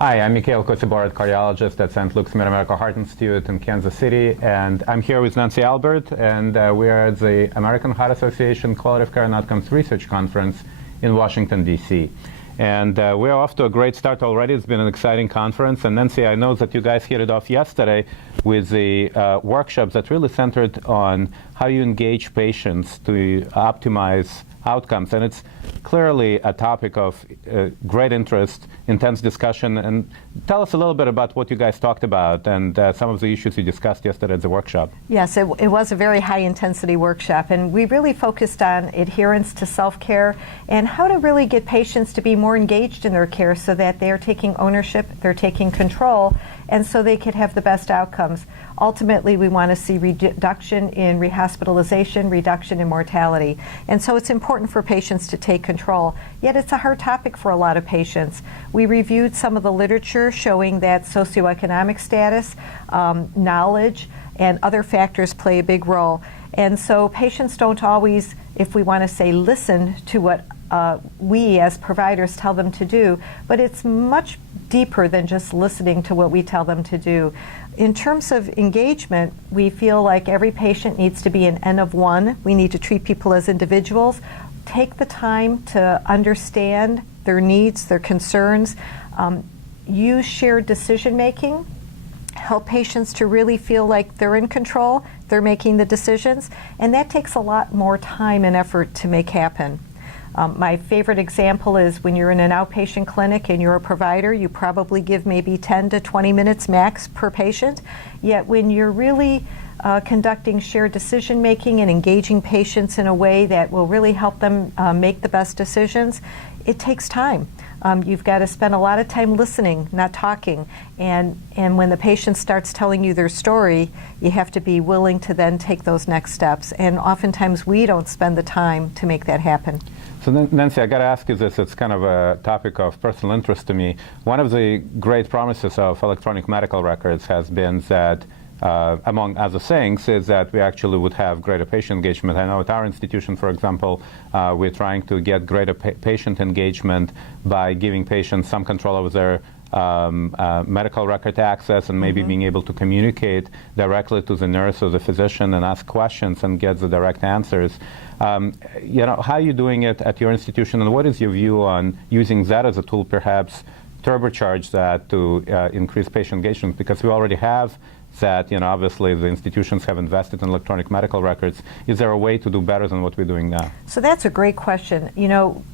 Hi, I'm Mikhail Kosiborod, cardiologist at St. Luke's Mid-America Heart Institute in Kansas City, and I'm here with Nancy Albert, and we are at the American Heart Association Quality of Care and Outcomes Research Conference in Washington, D.C. And we're off to a great start already. It's been an exciting conference. And Nancy, I know that you guys hit it off yesterday with the workshops that really centered on how you engage patients to optimize outcomes. And it's clearly a topic of great interest, intense discussion. And tell us a little bit about what you guys talked about and some of the issues you discussed yesterday at the workshop. Yes, it was a very high-intensity workshop, and we really focused on adherence to self-care and how to really get patients to be more engaged in their care so that they're taking ownership, they're taking control, and so they could have the best outcomes. Ultimately, we want to see reduction in rehospitalization, reduction in mortality. And so it's important for patients to take control. Yet it's a hard topic for a lot of patients. We reviewed some of the literature showing that socioeconomic status, knowledge, and other factors play a big role. And so patients don't always, if we want to say, listen to what we as providers tell them to do, but it's much deeper than just listening to what we tell them to do. In terms of engagement, we feel like every patient needs to be an N of one. We need to treat people as individuals, take the time to understand their needs, their concerns, use shared decision making, help patients to really feel like they're in control, they're making the decisions, and that takes a lot more time and effort to make happen. My favorite example is when you're in an outpatient clinic and you're a provider, you probably give maybe 10 to 20 minutes max per patient. Yet when you're really conducting shared decision making and engaging patients in a way that will really help them make the best decisions, it takes time. You've got to spend a lot of time listening, not talking. And when the patient starts telling you their story, you have to be willing to then take those next steps. And oftentimes we don't spend the time to make that happen. So Nancy, I got to ask you this. It's kind of a topic of personal interest to me. One of the great promises of electronic medical records has been that, among other things, is that we actually would have greater patient engagement. I know at our institution, for example, we're trying to get greater patient engagement by giving patients some control over their medical record access and maybe being able to communicate directly to the nurse or the physician and ask questions and get the direct answers. How are you doing it at your institution, and what is your view on using that as a tool, perhaps turbocharge that to increase patient engagement? Because we already have that, obviously the institutions have invested in electronic medical records. Is there a way to do better than what we're doing now? So that's a great question.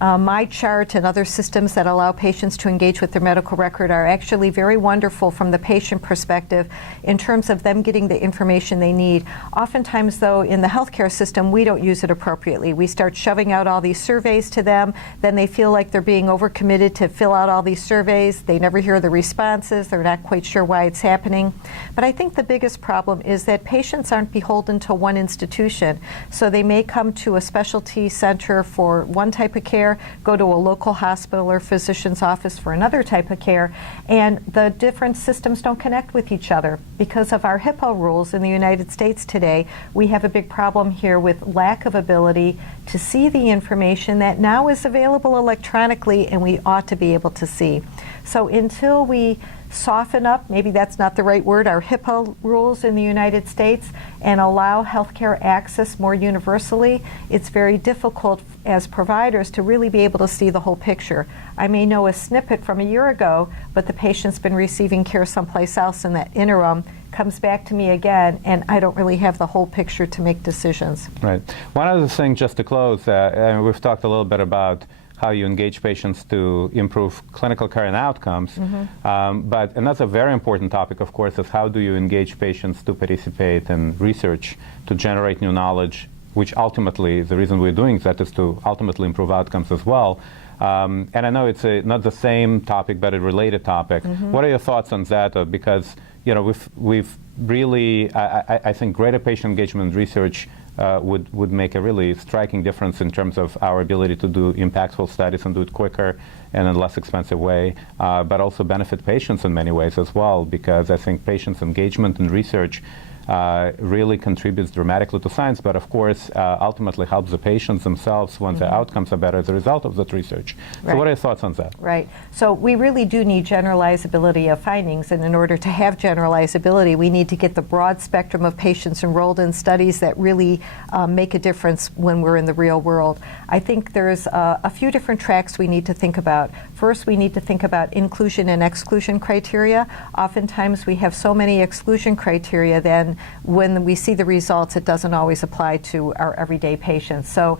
My chart and other systems that allow patients to engage with their medical record are actually very wonderful from the patient perspective in terms of them getting the information they need. Oftentimes, though, in the healthcare system, we don't use it appropriately. We start shoving out all these surveys to them, then they feel like they're being overcommitted to fill out all these surveys. They never hear the responses. They're not quite sure why it's happening. But I think the biggest problem is that patients aren't beholden to one institution. So they may come to a specialty center for one type of care, go to a local hospital or physician's office for another type of care, and the different systems don't connect with each other. Because of our HIPAA rules in the United States today, we have a big problem here with lack of ability to see the information that now is available electronically and we ought to be able to see. So until we soften up, maybe that's not the right word, our HIPAA rules in the United States and allow healthcare access more universally, it's very difficult as providers to really be able to see the whole picture. I may know a snippet from a year ago, but the patient's been receiving care someplace else in that interim, comes back to me again, and I don't really have the whole picture to make decisions. Right. One other thing, just to close, we've talked a little bit about how you engage patients to improve clinical care and outcomes. But another very important topic, of course, is how do you engage patients to participate in research, to generate new knowledge, which ultimately, the reason we're doing that is to ultimately improve outcomes as well. And I know it's not the same topic, but a related topic. What are your thoughts on that? Because we've really, I think greater patient engagement research would make a really striking difference in terms of our ability to do impactful studies and do it quicker and in a less expensive way, but also benefit patients in many ways as well, because I think patients' engagement in research really contributes dramatically to science, but of course ultimately helps the patients themselves when the outcomes are better as a result of that research. Right. So what are your thoughts on that? Right. So we really do need generalizability of findings, and in order to have generalizability, we need to get the broad spectrum of patients enrolled in studies that really make a difference when we're in the real world. I think there's a few different tracks we need to think about. First, we need to think about inclusion and exclusion criteria. Oftentimes we have so many exclusion criteria that when we see the results, it doesn't always apply to our everyday patients. So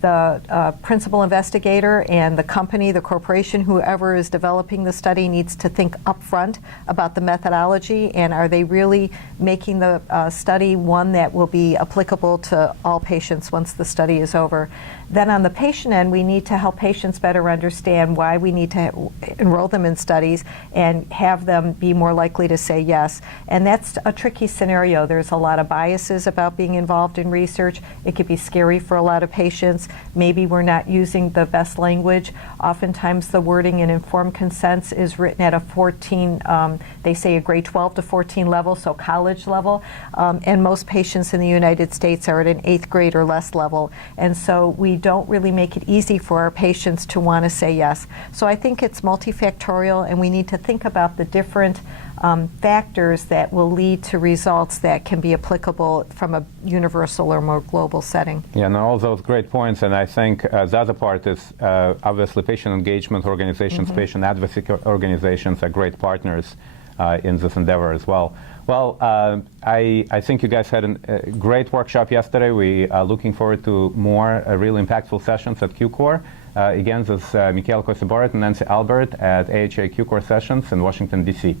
the principal investigator and the company, the corporation, whoever is developing the study needs to think upfront about the methodology, and are they really making the study one that will be applicable to all patients once the study is over. Then on the patient end, we need to help patients better understand why we need to enroll them in studies and have them be more likely to say yes. And that's a tricky scenario. There's a lot of biases about being involved in research. It could be scary for a lot of patients. Maybe we're not using the best language. Oftentimes the wording in informed consents is written at a 14, they say a grade 12 to 14 level, so college level. And most patients in the United States are at an 8th grade or less level. And so we don't really make it easy for our patients to want to say yes. So I think it's multifactorial, and we need to think about the different factors that will lead to results that can be applicable from a universal or more global setting. Yeah, and all those great points. And I think the other part is obviously patient engagement organizations, patient advocacy organizations are great partners in this endeavor as well. Well, I think you guys had a great workshop yesterday. We are looking forward to more really impactful sessions at QCOR. Again, this is Mikhail Kosiborod and Nancy Albert at AHA QCOR sessions in Washington, D.C.